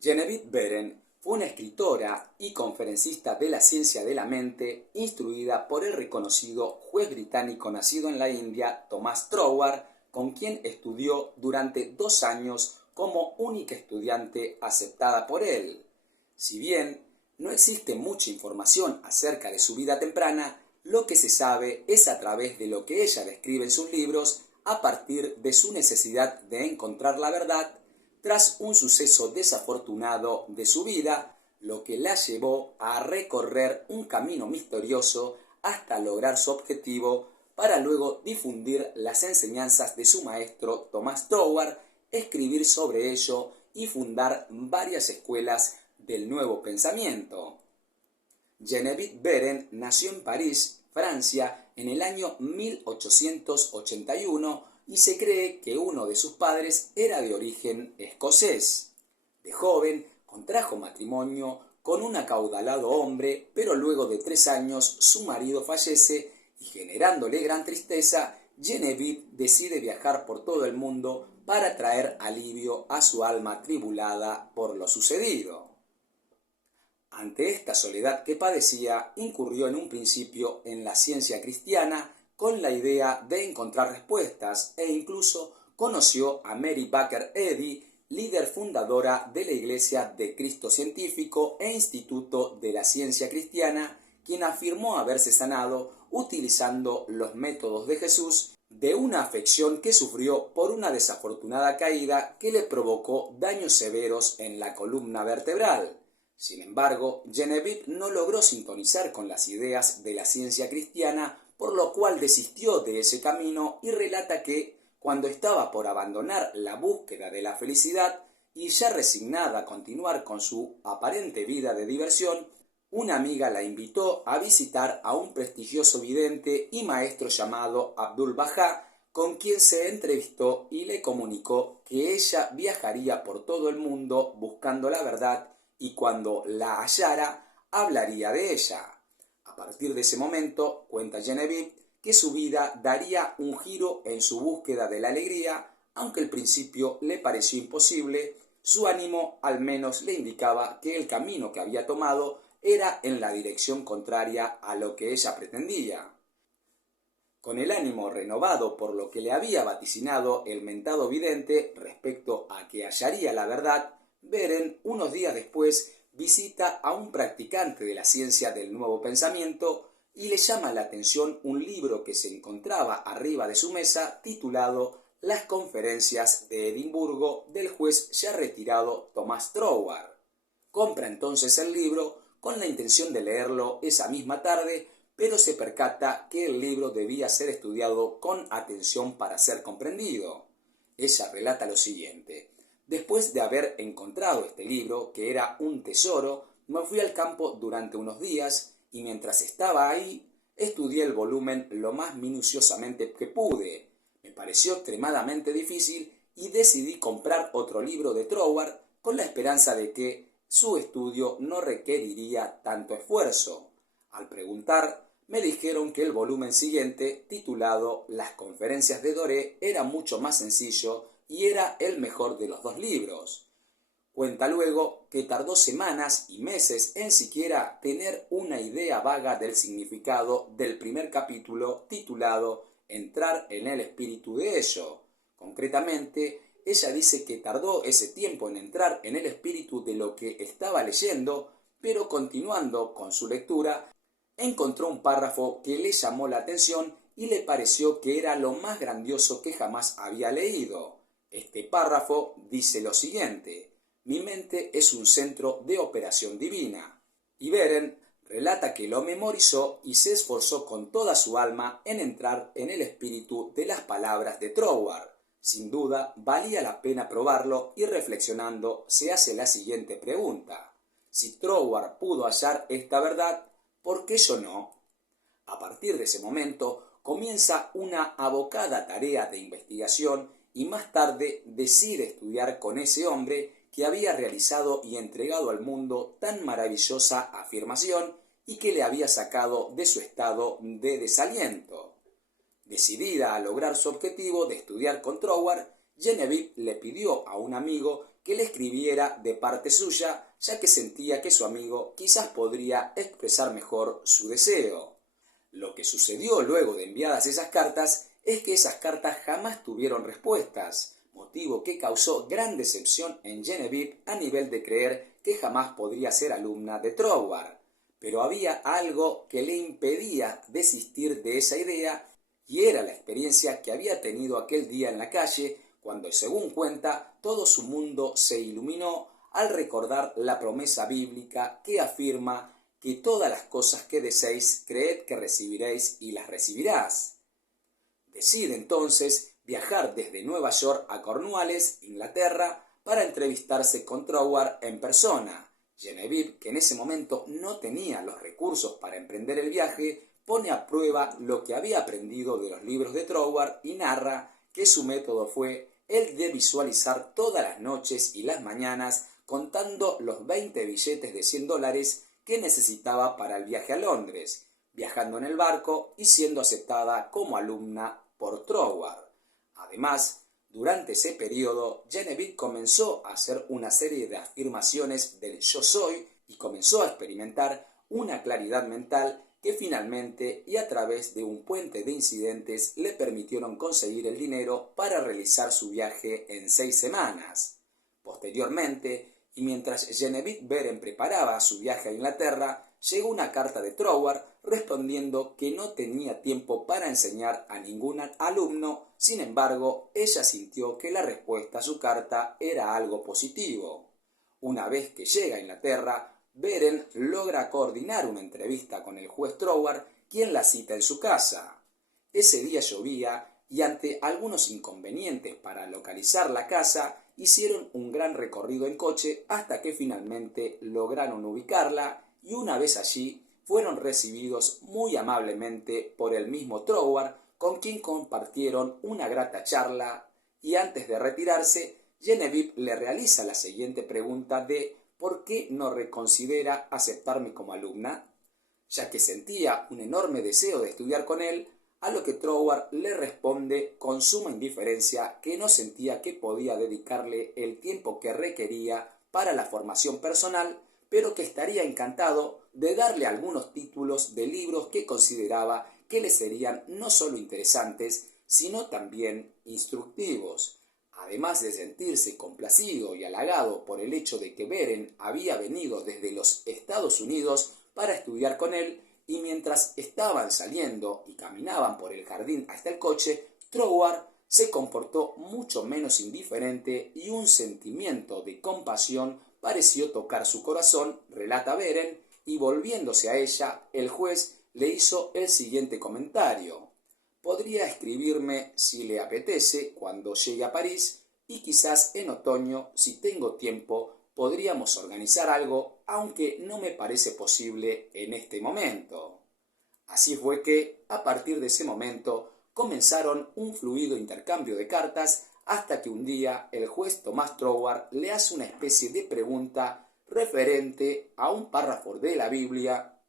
Genevieve Beren fue una escritora y conferencista de la ciencia de la mente, instruida por el reconocido juez británico nacido en la India, Thomas Troward, con quien estudió durante 2 años como única estudiante aceptada por él. Si bien no existe mucha información acerca de su vida temprana, lo que se sabe es a través de lo que ella describe en sus libros a partir de su necesidad de encontrar la verdad tras un suceso desafortunado de su vida, lo que la llevó a recorrer un camino misterioso hasta lograr su objetivo para luego difundir las enseñanzas de su maestro Thomas Troward, escribir sobre ello y fundar varias escuelas del nuevo pensamiento. Genevieve Beren nació en París, Francia, en el año 1881 y se cree que uno de sus padres era de origen escocés. De joven contrajo matrimonio con un acaudalado hombre, pero luego de 3 años su marido fallece y generándole gran tristeza, Genevieve decide viajar por todo el mundo para traer alivio a su alma atribulada por lo sucedido. Ante esta soledad que padecía, incurrió en un principio en la ciencia cristiana con la idea de encontrar respuestas e incluso conoció a Mary Baker Eddy, líder fundadora de la Iglesia de Cristo Científico e Instituto de la Ciencia Cristiana, quien afirmó haberse sanado utilizando los métodos de Jesús de una afección que sufrió por una desafortunada caída que le provocó daños severos en la columna vertebral. Sin embargo, Genevieve no logró sintonizar con las ideas de la ciencia cristiana, por lo cual desistió de ese camino y relata que, cuando estaba por abandonar la búsqueda de la felicidad y ya resignada a continuar con su aparente vida de diversión, una amiga la invitó a visitar a un prestigioso vidente y maestro llamado Abdul Baha, con quien se entrevistó y le comunicó que ella viajaría por todo el mundo buscando la verdad y cuando la hallara hablaría de ella. A partir de ese momento, cuenta Genevieve, que su vida daría un giro en su búsqueda de la alegría, aunque al principio le pareció imposible, su ánimo al menos le indicaba que el camino que había tomado era en la dirección contraria a lo que ella pretendía. Con el ánimo renovado por lo que le había vaticinado el mentado vidente respecto a que hallaría la verdad, Beren, unos días después, visita a un practicante de la ciencia del nuevo pensamiento y le llama la atención un libro que se encontraba arriba de su mesa titulado Las conferencias de Edimburgo del juez ya retirado Thomas Troward. Compra entonces el libro con la intención de leerlo esa misma tarde, pero se percata que el libro debía ser estudiado con atención para ser comprendido. Ella relata lo siguiente: después de haber encontrado este libro, que era un tesoro, me fui al campo durante unos días y mientras estaba ahí, estudié el volumen lo más minuciosamente que pude. Me pareció extremadamente difícil y decidí comprar otro libro de Troward con la esperanza de que su estudio no requeriría tanto esfuerzo. Al preguntar, me dijeron que el volumen siguiente, titulado Las conferencias de Doré, era mucho más sencillo y era el mejor de los 2 libros. Cuenta luego que tardó semanas y meses en siquiera tener una idea vaga del significado del primer capítulo titulado Entrar en el espíritu de ello. Concretamente, ella dice que tardó ese tiempo en entrar en el espíritu de lo que estaba leyendo, pero continuando con su lectura, encontró un párrafo que le llamó la atención y le pareció que era lo más grandioso que jamás había leído. Este párrafo dice lo siguiente: mi mente es un centro de operación divina. Y Beren relata que lo memorizó y se esforzó con toda su alma en entrar en el espíritu de las palabras de Troward. Sin duda, valía la pena probarlo y reflexionando se hace la siguiente pregunta: si Troward pudo hallar esta verdad, ¿por qué yo no? A partir de ese momento comienza una abocada tarea de investigación y más tarde decide estudiar con ese hombre que había realizado y entregado al mundo tan maravillosa afirmación y que le había sacado de su estado de desaliento. Decidida a lograr su objetivo de estudiar con Troward, Genevieve le pidió a un amigo que le escribiera de parte suya, ya que sentía que su amigo quizás podría expresar mejor su deseo. Lo que sucedió luego de enviadas esas cartas es que esas cartas jamás tuvieron respuestas, motivo que causó gran decepción en Genevieve a nivel de creer que jamás podría ser alumna de Troward. Pero había algo que le impedía desistir de esa idea, y era la experiencia que había tenido aquel día en la calle, cuando, según cuenta, todo su mundo se iluminó al recordar la promesa bíblica que afirma que todas las cosas que deseéis, creed que recibiréis y las recibirás. Decide entonces viajar desde Nueva York a Cornualles, Inglaterra, para entrevistarse con Troward en persona. Genevieve, que en ese momento no tenía los recursos para emprender el viaje, pone a prueba lo que había aprendido de los libros de Troward y narra que su método fue el de visualizar todas las noches y las mañanas contando los 20 billetes de $100 que necesitaba para el viaje a Londres, viajando en el barco y siendo aceptada como alumna por Troward. Además, durante ese periodo, Genevieve comenzó a hacer una serie de afirmaciones del yo soy y comenzó a experimentar una claridad mental que finalmente, y a través de un puente de incidentes, le permitieron conseguir el dinero para realizar su viaje en 6 semanas. Posteriormente, y mientras Genevieve Beren preparaba su viaje a Inglaterra, llegó una carta de Troward respondiendo que no tenía tiempo para enseñar a ningún alumno. Sin embargo, ella sintió que la respuesta a su carta era algo positivo. Una vez que llega a Inglaterra, Beren logra coordinar una entrevista con el juez Troward, quien la cita en su casa. Ese día llovía y, ante algunos inconvenientes para localizar la casa, hicieron un gran recorrido en coche hasta que finalmente lograron ubicarla, y una vez allí fueron recibidos muy amablemente por el mismo Troward, con quien compartieron una grata charla, y antes de retirarse, Genevieve le realiza la siguiente pregunta de ¿por qué no reconsidera aceptarme como alumna?, ya que sentía un enorme deseo de estudiar con él, a lo que Troward le responde con suma indiferencia que no sentía que podía dedicarle el tiempo que requería para la formación personal, pero que estaría encantado de darle algunos títulos de libros que consideraba que le serían no solo interesantes, sino también instructivos. Además de sentirse complacido y halagado por el hecho de que Beren había venido desde los Estados Unidos para estudiar con él, y mientras estaban saliendo y caminaban por el jardín hasta el coche, Troward se comportó mucho menos indiferente y un sentimiento de compasión pareció tocar su corazón, relata Beren, y volviéndose a ella, el juez le hizo el siguiente comentario: podría escribirme si le apetece cuando llegue a París, y quizás en otoño, si tengo tiempo, podríamos organizar algo, aunque no me parece posible en este momento. Así fue que, a partir de ese momento, comenzaron un fluido intercambio de cartas hasta que un día el juez Thomas Troward le hace una especie de pregunta referente a un párrafo de la Biblia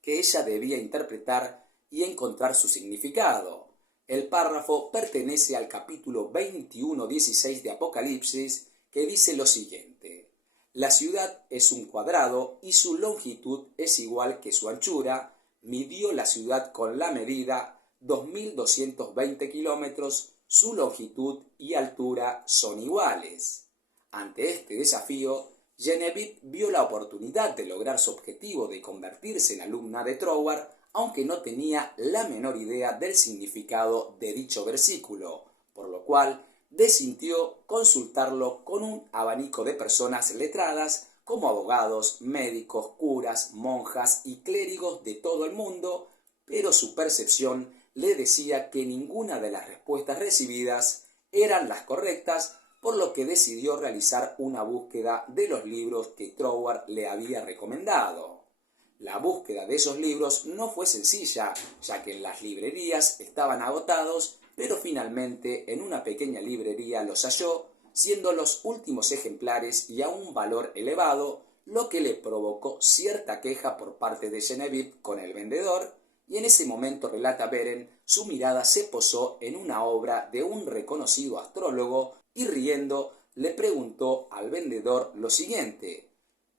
que ella debía interpretar y encontrar su significado. El párrafo pertenece al capítulo 21:16 de Apocalipsis, que dice lo siguiente: la ciudad es un cuadrado y su longitud es igual que su anchura. Midió la ciudad con la medida 2.220 kilómetros, su longitud y altura son iguales. Ante este desafío, Genevieve vio la oportunidad de lograr su objetivo de convertirse en alumna de Troward, aunque no tenía la menor idea del significado de dicho versículo, por lo cual decidió consultarlo con un abanico de personas letradas como abogados, médicos, curas, monjas y clérigos de todo el mundo, pero su percepción le decía que ninguna de las respuestas recibidas eran las correctas, por lo que decidió realizar una búsqueda de los libros que Troward le había recomendado. La búsqueda de esos libros no fue sencilla, ya que en las librerías estaban agotados, pero finalmente en una pequeña librería los halló, siendo los últimos ejemplares y a un valor elevado, lo que le provocó cierta queja por parte de Genevieve con el vendedor, y en ese momento, relata Beren, su mirada se posó en una obra de un reconocido astrólogo y, riendo, le preguntó al vendedor lo siguiente: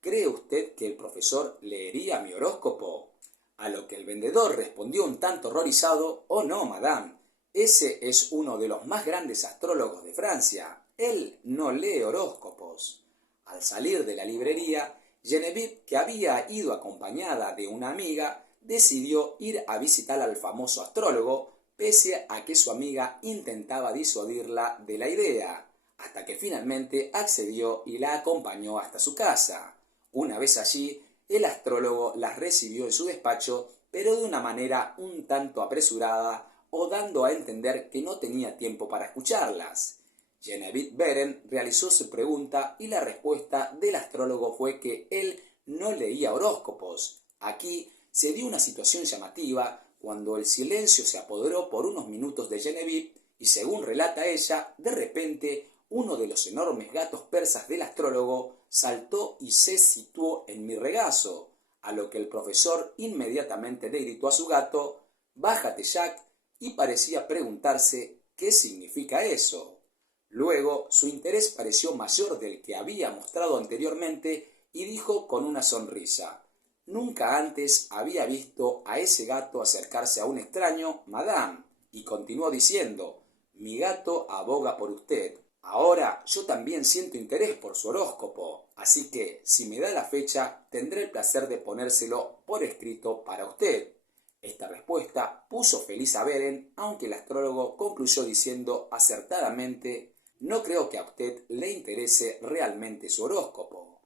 ¿cree usted que el profesor leería mi horóscopo? A lo que el vendedor respondió un tanto horrorizado: oh no, madame, ese es uno de los más grandes astrólogos de Francia. Él no lee horóscopos. Al salir de la librería, Geneviève, que había ido acompañada de una amiga, decidió ir a visitar al famoso astrólogo, pese a que su amiga intentaba disuadirla de la idea, hasta que finalmente accedió y la acompañó hasta su casa. Una vez allí, el astrólogo las recibió en su despacho, pero de una manera un tanto apresurada, o dando a entender que no tenía tiempo para escucharlas. Geneviève Beren realizó su pregunta y la respuesta del astrólogo fue que él no leía horóscopos. Aquí se dio una situación llamativa cuando el silencio se apoderó por unos minutos de Geneviève y, según relata ella, de repente uno de los enormes gatos persas del astrólogo saltó y se situó en mi regazo, a lo que el profesor inmediatamente le gritó a su gato: «Bájate, Jack», y parecía preguntarse ¿qué significa eso? Luego su interés pareció mayor del que había mostrado anteriormente y dijo con una sonrisa: «Nunca antes había visto a ese gato acercarse a un extraño, madame», y continuó diciendo: «Mi gato aboga por usted. Ahora yo también siento interés por su horóscopo, así que, si me da la fecha, tendré el placer de ponérselo por escrito para usted». Esta respuesta puso feliz a Beren, aunque el astrólogo concluyó diciendo acertadamente: «No creo que a usted le interese realmente su horóscopo».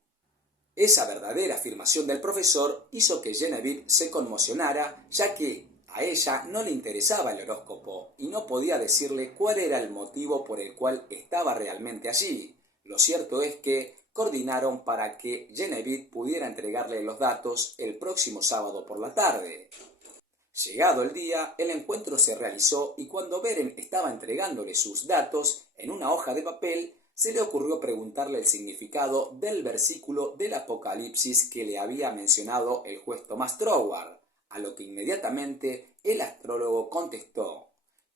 Esa verdadera afirmación del profesor hizo que Geneviève se conmocionara, ya que a ella no le interesaba el horóscopo y no podía decirle cuál era el motivo por el cual estaba realmente allí. Lo cierto es que coordinaron para que Geneviève pudiera entregarle los datos el próximo sábado por la tarde. Llegado el día, el encuentro se realizó y cuando Beren estaba entregándole sus datos en una hoja de papel, se le ocurrió preguntarle el significado del versículo del Apocalipsis que le había mencionado el juez Thomas Troward, a lo que inmediatamente el astrólogo contestó: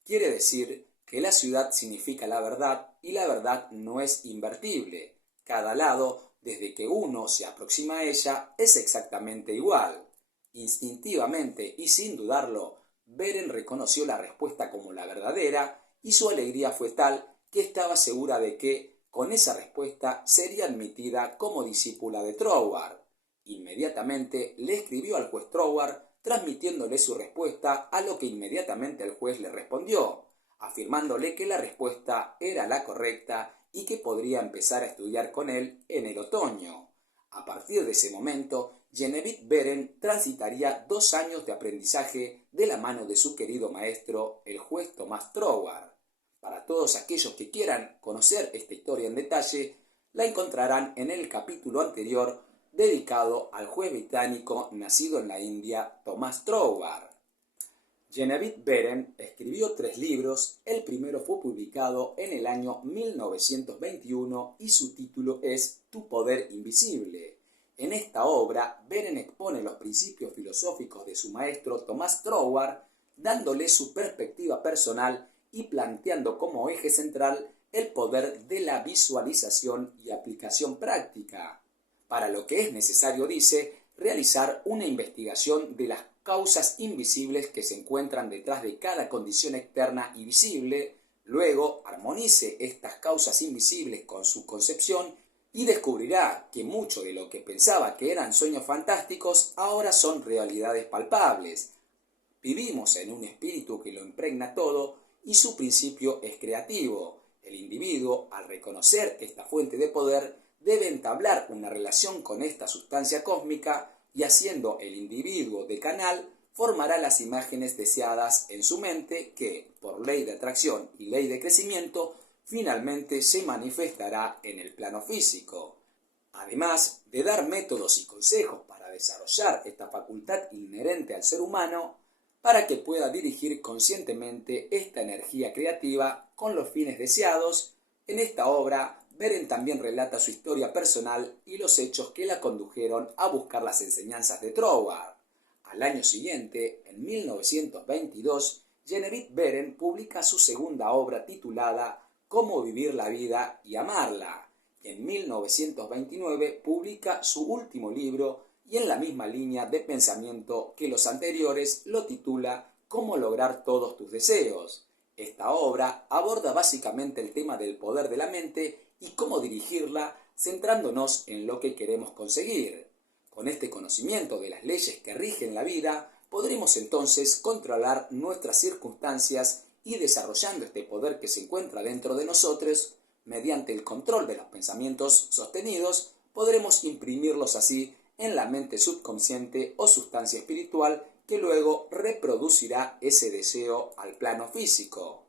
«Quiere decir que la ciudad significa la verdad y la verdad no es invertible. Cada lado, desde que uno se aproxima a ella, es exactamente igual». Instintivamente y sin dudarlo, Beren reconoció la respuesta como la verdadera y su alegría fue tal que estaba segura de que, con esa respuesta, sería admitida como discípula de Troward. Inmediatamente le escribió al juez Troward transmitiéndole su respuesta, a lo que inmediatamente el juez le respondió, afirmándole que la respuesta era la correcta y que podría empezar a estudiar con él en el otoño. A partir de ese momento, Geneviève Beren transitaría 2 años de aprendizaje de la mano de su querido maestro, el juez Thomas Troward. Para todos aquellos que quieran conocer esta historia en detalle, la encontrarán en el capítulo anterior dedicado al juez británico nacido en la India, Thomas Troward. Geneviève Beren escribió 3 libros, el primero fue publicado en el año 1921 y su título es Tu poder invisible. En esta obra, Beren expone los principios filosóficos de su maestro Thomas Troward, dándole su perspectiva personal y planteando como eje central el poder de la visualización y aplicación práctica, para lo que es necesario, dice, realizar una investigación de las causas invisibles que se encuentran detrás de cada condición externa y visible, luego armonice estas causas invisibles con su concepción y descubrirá que mucho de lo que pensaba que eran sueños fantásticos ahora son realidades palpables. Vivimos en un espíritu que lo impregna todo y su principio es creativo. El individuo, al reconocer esta fuente de poder, debe entablar una relación con esta sustancia cósmica y, haciendo el individuo de canal, formará las imágenes deseadas en su mente que, por ley de atracción y ley de crecimiento, finalmente se manifestará en el plano físico. Además de dar métodos y consejos para desarrollar esta facultad inherente al ser humano, para que pueda dirigir conscientemente esta energía creativa con los fines deseados, en esta obra Beren también relata su historia personal y los hechos que la condujeron a buscar las enseñanzas de Troward. Al año siguiente, en 1922, Geneviève Beren publica su segunda obra titulada Cómo vivir la vida y amarla. Y en 1929 publica su último libro y en la misma línea de pensamiento que los anteriores lo titula Cómo lograr todos tus deseos. Esta obra aborda básicamente el tema del poder de la mente y cómo dirigirla centrándonos en lo que queremos conseguir. Con este conocimiento de las leyes que rigen la vida, podremos entonces controlar nuestras circunstancias y desarrollando este poder que se encuentra dentro de nosotros, mediante el control de los pensamientos sostenidos, podremos imprimirlos así en la mente subconsciente o sustancia espiritual que luego reproducirá ese deseo al plano físico.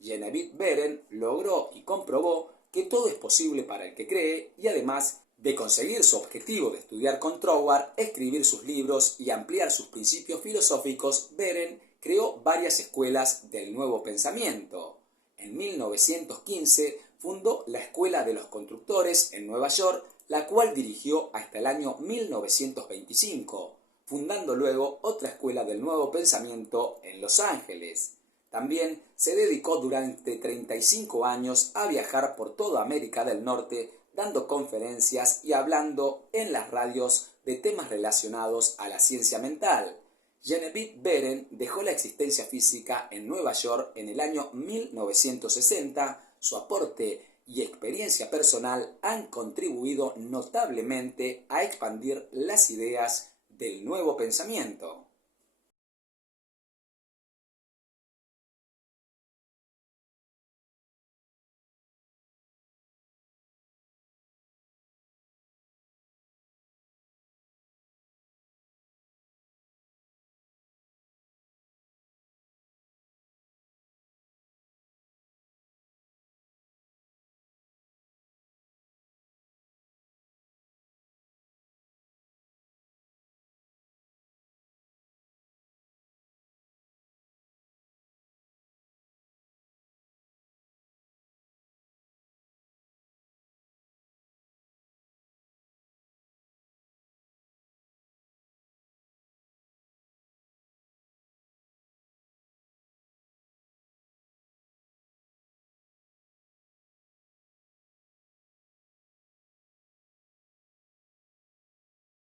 Genevieve Beren logró y comprobó que todo es posible para el que cree y además de conseguir su objetivo de estudiar con Troward, escribir sus libros y ampliar sus principios filosóficos, Beren creó varias escuelas del nuevo pensamiento. En 1915 fundó la Escuela de los Constructores en Nueva York, la cual dirigió hasta el año 1925, fundando luego otra escuela del nuevo pensamiento en Los Ángeles. También se dedicó durante 35 años a viajar por toda América del Norte, dando conferencias y hablando en las radios de temas relacionados a la ciencia mental. Genevieve Beren dejó la existencia física en Nueva York en el año 1960. Su aporte y experiencia personal han contribuido notablemente a expandir las ideas del nuevo pensamiento.